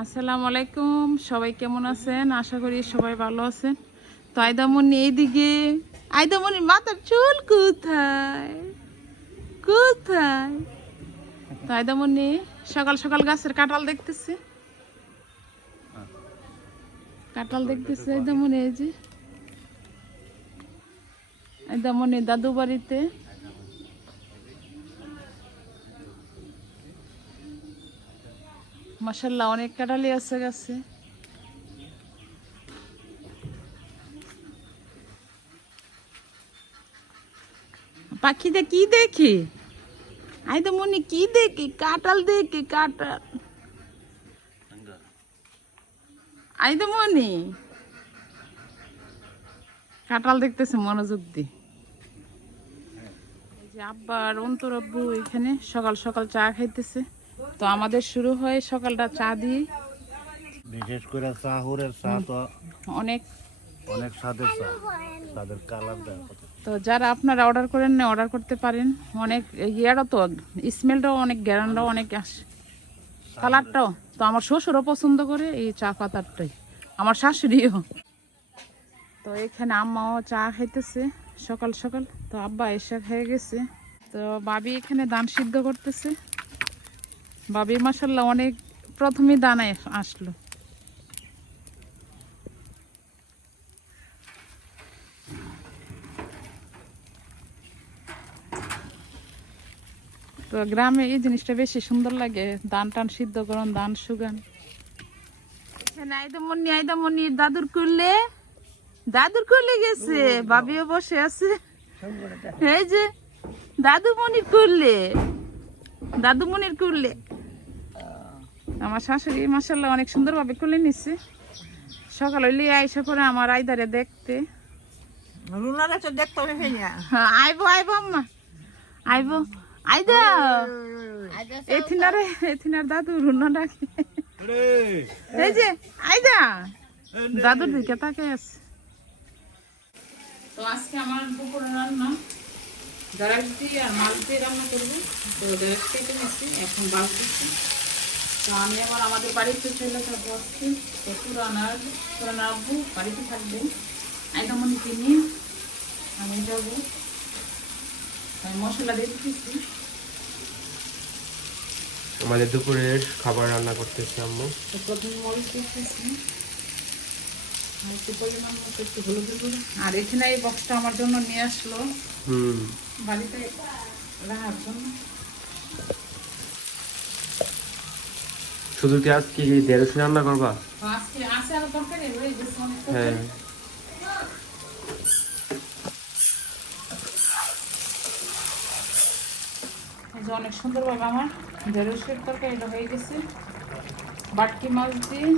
আসসালামু আলাইকুম। সবাই কেমন আছেন? আশা করি সবাই ভালো আছেন। তো আয়দামণি এইদিকে। আয়দামণি মাথার চুল কোথায়? কোথায়? তো আয়দামণি সকাল সকাল গাছের কাঁঠাল দেখতেছে। কাঁঠাল দেখতেছে আয়দামণি এই যে। আয়দামণি দাদু বাড়িতে। মাসাল্লাহ অনেক কাঁঠালি আছে গাছে। পাখিটা কি দেখে? আই তো মনে কি দেখে, কাঁঠাল দেখে, কাঁঠাল। আই তো মনে। কাঁঠাল দেখতেছে মনোযোগ দিয়ে। এই যে আব্বা আর অন্তর আব্বু এখানে সকাল সকাল চা খাইতেছে। তো আমাদের শুরু হয় সকালটা চা দিয়ে। বিশেষ করে চাহুরের চা তো অনেক। অনেক স্বাদের চা তাদের কালার তো যারা আপনারা অর্ডার করেন না অর্ডার করতে পারেন। অনেক ইয়েটা তো স্মেলটাও অনেক গ্যারান্ডাও অনেক আসে। কালারটাও। তো আমার শ্বশুরও পছন্দ করে এই চা পাতারটাই আমার শাশুড়িও। তো এখানে আম্মাও চা খাইতেছে সকাল সকাল। তো আব্বা এসে খেয়ে গেছে। তো বাবি এখানে ধান সিদ্ধ করতেছে। বাবি মাসাল্লাহ অনেক প্রথমে দানায় আসলো। তো গ্রামে এই জিনিসটা বেশি সুন্দর লাগে ধান টান সিদ্ধ করুন ধান সুগান আইদামনি আইদামনি দাদুর করলে দাদুর করলে গেছে বাবিও বসে আছে। এই যে দাদু মনির করলে দাদু মনির করলে আমার শাশুড়ি মাসাল্লাহ অনেক সুন্দরভাবে খুলে নিচ্ছে সকাল হইলে আইসা করে আমার আইদারে দেখতে। রুনারা তো দেখতে হবে হ্যাঁ, আইবো আইবো আম্মা। আইবো আইদা। এথিনারে এথিনার দাদু রুনা ডাকে। এই যে আইদা। দাদুর দিকে তাকে আছে। তো আজকে আমার দুপুরে রান্না। গ্যাস দিয়ে আর মাছ দিয়ে রান্না করব তো গ্যাস কেটে নিচ্ছি এখন বাস দিচ্ছি। তো আমি আবার আমাদের বাড়িতে চলে যাব আজকে। তো পুরানার পুরানা আব্বু বাড়িতে থাকবেন। আইদামনি কিনি আমি যাব। আমি মশলা দিয়ে দিতেছি। আমাদের দুপুরের খাবার রান্না করতেছি আম্মু। তো প্রথমে মরিচ দিতেছি। আর এখানে এই বক্সটা আমার জন্য নিয়ে আসলো। হুম। বাড়িতে রাখার জন্য। শুধু কি আজ কি দেড়শো রান্না করবা? তো আজকে আছে আরও তরকারি হয়ে গেছে অনেক হ্যাঁ। তরকারি। এই যে অনেক সুন্দরভাবে আমার ঢেঁড়সের তরকারিটা হয়ে গেছে। বাটকি মাছ দিয়ে।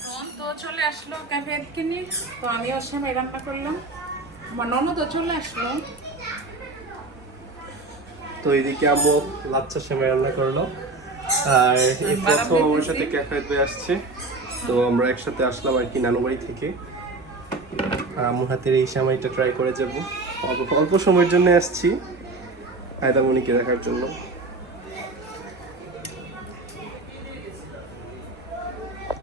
তখন তো চলে আসলো ক্যাফে কিনে তো আমিও সেমাই রান্না করলাম। আমার ননদও চলে আসলো। তো এদিকে আম্মু লাচ্চা সেমাই রান্না করল। আর এই প্রথম আমার সাথে ক্যাফেতে আসছে। তো আমরা একসাথে আসলাম আর কি নানু বাড়ি থেকে। আর আম্মুর হাতের এই সেমাইটা ট্রাই করে যাব। অল্প অল্প সময়ের জন্য আসছি। আয়দামণিকে দেখার জন্য।